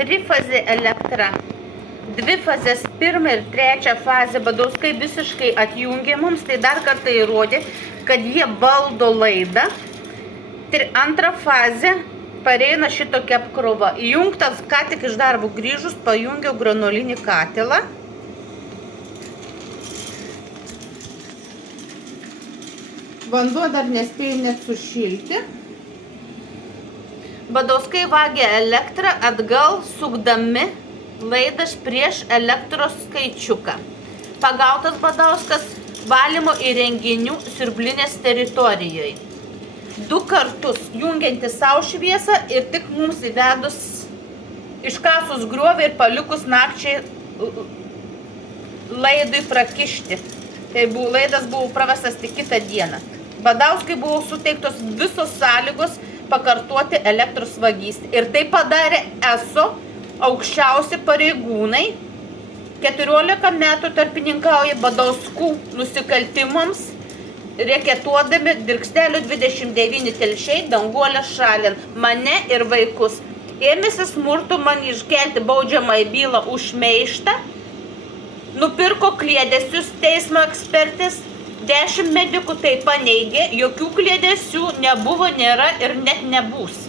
trifazė elektra. Dvi fazės, pirmą ir trečią fazę Badauskai visiškai atjungė mums, tai dar kartą įrodė, kad jie valdo laidą. Antra fazė pareina šitokia apkrova. Įjungtas, ką tik iš darbo grįžus, pajungiau granulinį katilą. Vanduo dar nespėjo net sušilti. Badauskai vagė elektrą atgal, sukdami laidas prieš elektros skaičiuką. Pagautas Badauskas valymo įrenginių siurblinės teritorijoje. 2 kartus jungiantis savo šviesą ir tik mums įvedus iškasus griovį ir palikus nakčiai laidui prakišti. Tai laidas buvo pravestas tik kitą dieną. Badauskai buvo suteiktos visos sąlygos pakartoti elektros vagystę. Ir tai padarė ESO aukščiausi pareigūnai. 14 metų tarpininkauja Badauskų nusikaltimams, reketuodami Dirkstelio 29 telšiai Danguolę šalin, mane ir vaikus. Ėmėsi smurto man iškelti baudžiamąją bylą už šmeižtą, nupirko kliedesius teismo ekspertės, 10 medikų tai paneigė, jokių kliedesių nebuvo, nėra ir net nebus.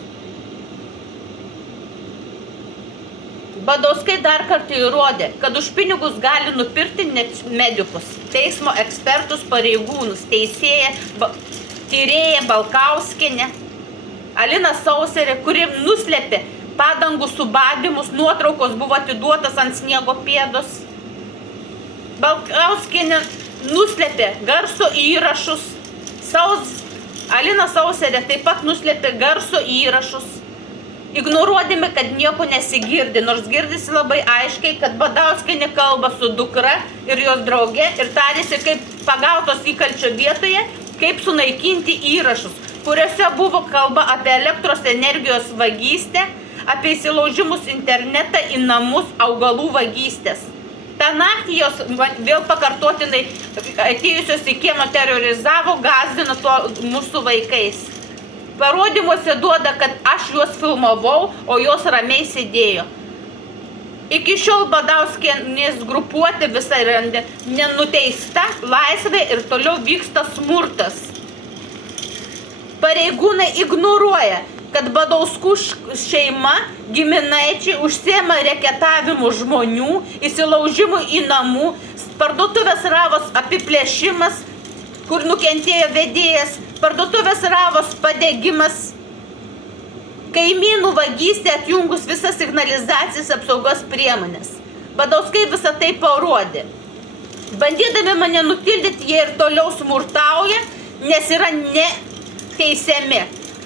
Badauskai dar kartą įrodė, kad už pinigus gali nupirkti net medikus, teismo ekspertus, pareigūnus, teisėją, tyrėją Balkauskienę, Alina Sauserė, kuri nuslėpė padangų subadymus, nuotraukos buvo atiduotas ant sniego pėdos. Balkauskienė nuslėpė garso įrašus, Alina Sauserė taip pat nuslėpė garso įrašus, ignoruodami, kad nieko nesigirdi, nors girdisi labai aiškiai, kad Badauskienė kalba su dukra ir jos drauge ir tarėsi, kaip pagautos įkalčio vietoje, kaip sunaikinti įrašus, kuriuose buvo kalba apie elektros energijos vagystę, apie įsilaužimus internetą į namus, augalų vagystės. Ta naktį jos vėl pakartotinai atėjusios į kiemą terorizavo, gąsdino mūsų vaikais. Parodymuose duoda, kad aš juos filmavau, o jos ramiai sėdėjo. Iki šiol Badauskienės grupuotė visa yra nenuteista, laisvė ir toliau vyksta smurtas. Pareigūnai ignoruoja, kad Badauskų šeima, giminaičiai užsiema reketavimu žmonių, įsilaužimu į namų, parduotuvės Ravos apiplėšimas, kur nukentėjo vedėjas, parduotuvės Ravos padegimas, kaimynų vagystė atjungus visas signalizacijas apsaugos priemonės. Badauskai visą tai parodė. Bandydami mane nutildyti, jie ir toliau smurtauja, nes yra neteisiami.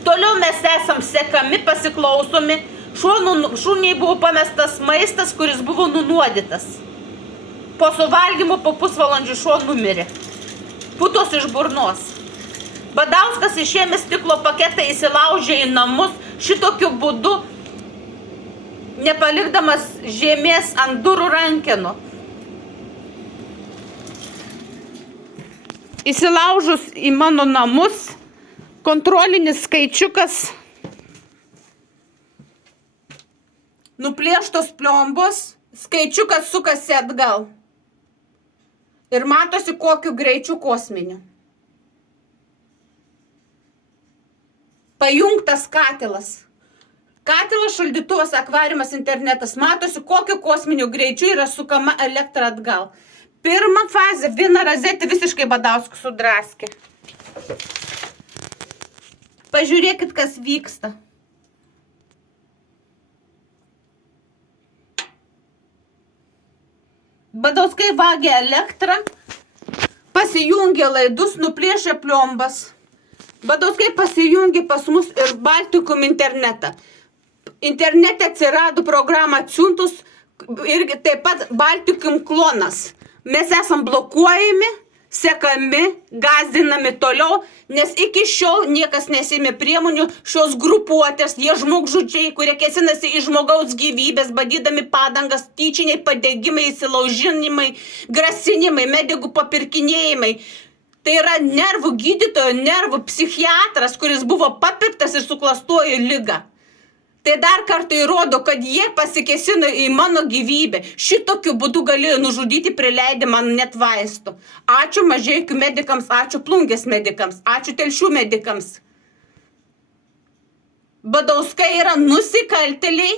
Toliau mes esam sekami, pasiklausomi. Šuniai buvo pamestas maistas, kuris buvo nunuodytas. Po suvalgymo po pusvalandžių šuo numirė. Putos iš burnos. Badauskas išėmė stiklo paketą, įsilaužė į namus, šitokiu būdu nepalikdamas žemės ant durų rankenų. Įsilaužus į mano namus, kontrolinis skaičiukas, nuplėštos plombos, skaičiukas sukasi atgal. Ir matosi kokiu greičiu kosminiu. Pajungtas katilas. Katilas, šaldytuvas, akvariumas, internetas. Matosi kokiu kosminiu greičiu yra sukama elektra atgal. Pirma fazė, vieną rozetę visiškai Badauskų sudraskė. Pažiūrėkit, kas vyksta. Badauskai vagė elektrą, pasijungė laidus, nuplėšė pliombas. Badauskai pasijungė pas mus ir Baltikum internetą. Internete atsirado programą atsiuntus irgi taip pat Baltikum klonas. Mes esam blokuojami, sekami, gąsdinami toliau, nes iki šiol niekas nesėmė priemonių šios grupuotės, jie žmogžudžiai, kurie kėsinasi į žmogaus gyvybės, badydami padangas, tyčiniai padegimai, įsilaužinimai, grasinimai, medikų papirkinėjimai. Tai yra nervų gydytojo, nervų psichiatras, kuris buvo papirktas ir suklastojo ligą. Tai dar kartą įrodo, kad jie pasikėsino į mano gyvybę. Šitokiu būdu galėjo nužudyti, prileidę man net vaistų. Ačiū Mažeikių medikams, ačiū Plungės medikams, ačiū Telšių medikams. Badauskai yra nusikaltėliai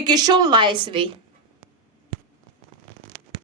iki šiol laisvėj.